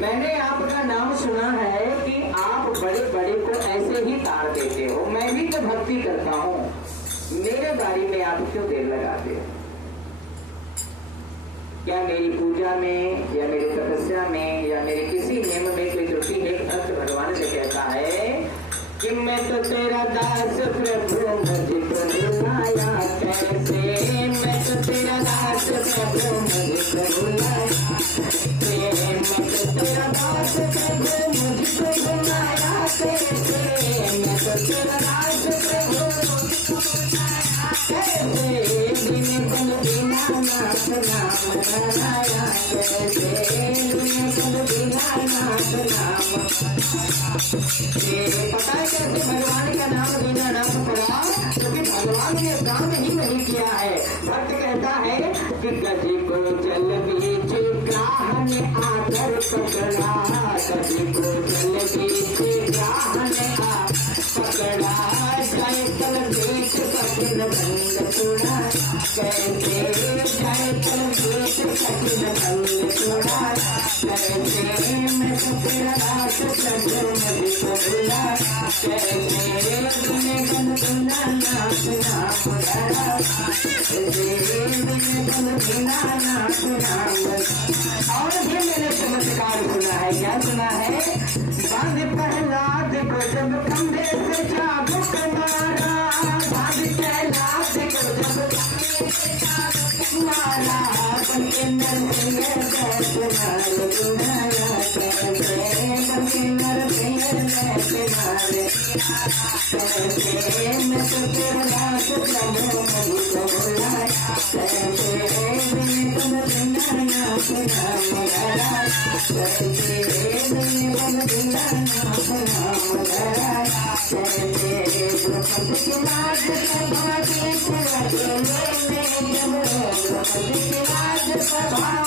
मैंने आपका नाम सुना है कि आप बड़े बड़े को ऐसे ही ताड़ देते हो। मैं भी तो भक्ति करता हूँ, मेरे बारी में आप क्यों देर लगाते हो? क्या मेरी पूजा में या मेरी तपस्या में या मेरे किसी नियम में कोई त्रुटि है? भक्त भगवान से कहता है कि मैं तो तेरा दास प्रभु, मुझको बुलाया कैसे? मैं तो तेरा दास प्रभु, मुझको बुलाया कैसे? मैं तो तेरा दास प्रभु, मुझको बुलाया कैसे? मैं तो तेरा दास प्रभु, मुझको बुलाया कैसे? दिन बन बिना नाथ नाम बनाया कैसे? दिन बन बिना नाथ नाम पता है कैसे भगवान का नाम बिना नाम पड़ा? क्योंकि भगवान ने काम ही नहीं किया है। भक्त कहता है कि गजी को जल बीच ग्राह ने आकर पकड़ा, गजी को जल बीच ग्राह ने आ पकड़ा, जाए कल बीच कठिन बंद छोड़ा कैसे? जाए कल बीच कठिन बंद छोड़ा कैसे? मैं तो तेरा दास प्रभु, मुझको बुला कैसे? तूने बन बिना नाथ नाम धरा कैसे? तूने बन बिना नाथ नाम। और भी मैंने चमत्कार सुना है। क्या सुना है? बांध प्रहलाद को जब खंभे से चाबुक मारा, बांध प्रहलाद को जब खंभे से चाबुक मारा, बन के नरसिंह दर्द मार बुढ़ाया कैसे? बन के नरसिंह दर्द मार कैसे? मैं तो तेरा दास प्रभु, मुझको बुलाया कैसे? दिन बन बिना नाथ नाम धरा कैसे? दिन बन बिना नाथ नाम धरा कैसे? द्रौपदी की लाज सभा की लगे में द्रौपदी की लाज सभा